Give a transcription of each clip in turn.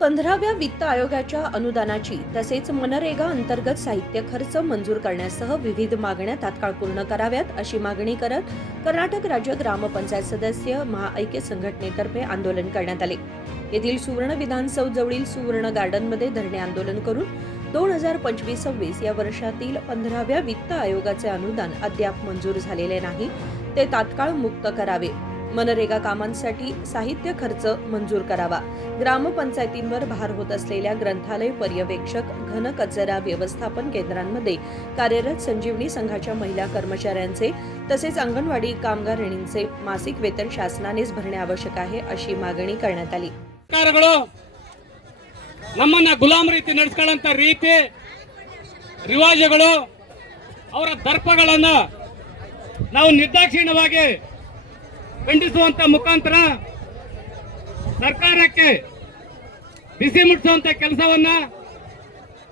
15व्या वित्त आयोगाच्या अनुदानाची तसेच मनरेगा अंतर्गत साहित्य खर्च मंजूर करण्यासह विविध मागण्या तात्काळ पूर्ण कराव्यात अशी मागणी करत कर्नाटक राज्य ग्रामपंचायत सदस्य महाऐक्य संघटनेतर्फे आंदोलन करण्यात आले। येथील सुवर्ण विधानसौध जवळील सुवर्ण गार्डनमध्ये धरणे आंदोलन करून 2025-26 या वर्षातील 15व्या वित्त आयोगाचे अनुदान अद्याप मंजूर झालेले नाही, ते तात्काळ मुक्त करावे। मनरेगा कामांसाठी साहित्य खर्च मंजूर करावा। ग्रामपंचायतींवर भार होत असलेल्या ग्रंथालय पर्यवेक्षक, घन कचरा व्यवस्थापन केंद्रांमध्ये कार्यरत संजीवनी संघाच्या महिला कर्मचाऱ्यांचे तसेच अंगणवाडी कामगारिणींचे मासिक वेतन शासनानेच भरणे आवश्यक आहे अशी मागणी करण्यात आली। ನಮ್ಮನ್ನ ಗುಲಾಮ್ ರೀತಿ ನಡೆಸಿಕೊಳ್ಳುವಂತ ರೀತಿ ರಿವಾಜುಗಳು ಅವರ ದರ್ಪಗಳನ್ನ ನಾವು ನಿರ್ದಾಕ್ಷಿಣ್ಯವಾಗಿ ಖಂಡಿಸುವಂತ ಮುಖಾಂತರ ಸರ್ಕಾರಕ್ಕೆ ಬಿಸಿ ಮುಟ್ಟಿಸುವಂತ ಕೆಲಸವನ್ನ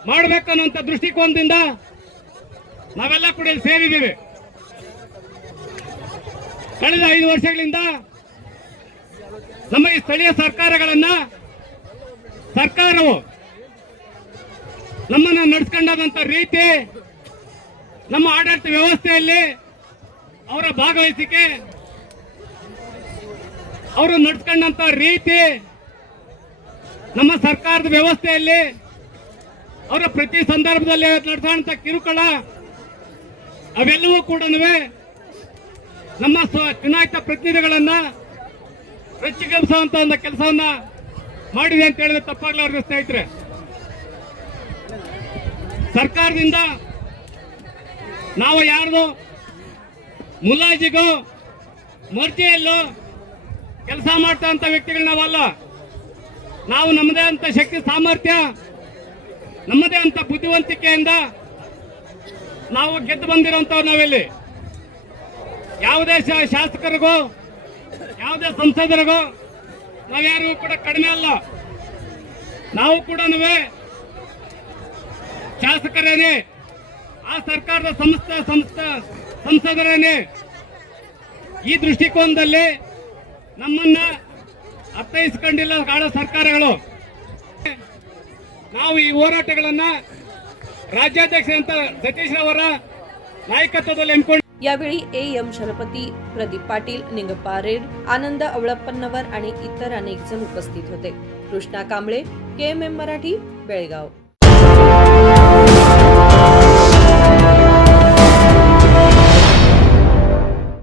ಮಾಡಬೇಕನ್ನುವಂತ ದೃಷ್ಟಿಕೋನದಿಂದ ನಾವೆಲ್ಲ ಕೂಡ ಇಲ್ಲಿ ಸೇರಿದ್ದೀವಿ। ಕಳೆದ 5 ವರ್ಷಗಳಿಂದ ನಮ್ಮ ಈ ಸ್ಥಳೀಯ ಸರ್ಕಾರವು ನಮ್ಮನ್ನು ನಡೆಸಿಕೊಂಡಂತ ರೀತಿ, ನಮ್ಮ ಆಡಳಿತ ವ್ಯವಸ್ಥೆಯಲ್ಲಿ ಅವರ ಭಾಗವಹಿಸಿಕೆ, ಅವರು ನಡೆಸಿಕೊಂಡಂತ ರೀತಿ, ನಮ್ಮ ಸರ್ಕಾರದ ವ್ಯವಸ್ಥೆಯಲ್ಲಿ ಅವರ ಪ್ರತಿ ಸಂದರ್ಭದಲ್ಲಿ ನಡೆಸುವಂತ ಕಿರುಕುಳ ಅವೆಲ್ಲವೂ ಕೂಡ ನಮ್ಮ ಚುನಾಯಿತ ಪ್ರತಿನಿಧಿಗಳನ್ನ ರೊಚ್ಚಿಗೆಬ್ಬಿಸುವಂತ ಒಂದು ಕೆಲಸವನ್ನ ಮಾಡಿದೆ ಅಂತ ಹೇಳಿದ್ರೆ ತಪ್ಪಾಗಲಾರದು ಸ್ನೇಹಿತರೆ। ಸರ್ಕಾರದಿಂದ ನಾವು ಯಾರ್ದು ಮುಲಾಜಿಗೋ ಮರ್ಜಿಯಲ್ಲೋ ಕೆಲಸ ಮಾಡ್ತಾ ಅಂತ ವ್ಯಕ್ತಿಗಳು ನಾವಲ್ಲ। ನಾವು ನಮ್ಮದೇ ಅಂತ ಶಕ್ತಿ ಸಾಮರ್ಥ್ಯ, ನಮ್ಮದೇ ಅಂತ ಬುದ್ಧಿವಂತಿಕೆಯಿಂದ ನಾವು ಗೆದ್ದು ಬಂದಿರುವಂತವ್ರು ನಾವಿಲ್ಲಿ। ಯಾವುದೇ ಶಾಸಕರಿಗೋ ಯಾವುದೇ ಸಂಸದರಿಗೋ ನಾವ್ಯಾರಿಗೂ ಕೂಡ ಕಡಿಮೆ ಅಲ್ಲ। ನಾವು ಕೂಡ ಶಾಸಕರೇನೆ, ಆ ಸರ್ಕಾರದ ಸಂಸದರೇನೆ। ಈ ದೃಷ್ಟಿಕೋನದಲ್ಲಿ ನಮ್ಮನ್ನ ಅರ್ಥೈಸಿಕೊಂಡಿಲ್ಲ ಕಾಳ ಸರ್ಕಾರಗಳು। ನಾವು ಈ ಹೋರಾಟಗಳನ್ನ ರಾಜ್ಯಾಧ್ಯಕ್ಷರಂತ ಸತೀಶ್ ಅವರ ನಾಯಕತ್ವದಲ್ಲಿ ಹಮ್ಮಿಕೊಂಡು यावेळी एम शरपती, प्रदीप पाटील, निंगप्पा रेड, आनंद अवळप्पनवर आणि इतर अनेक जण उपस्थित होते। कृष्णा कांबळे, KMM मराठी, बेळगाव।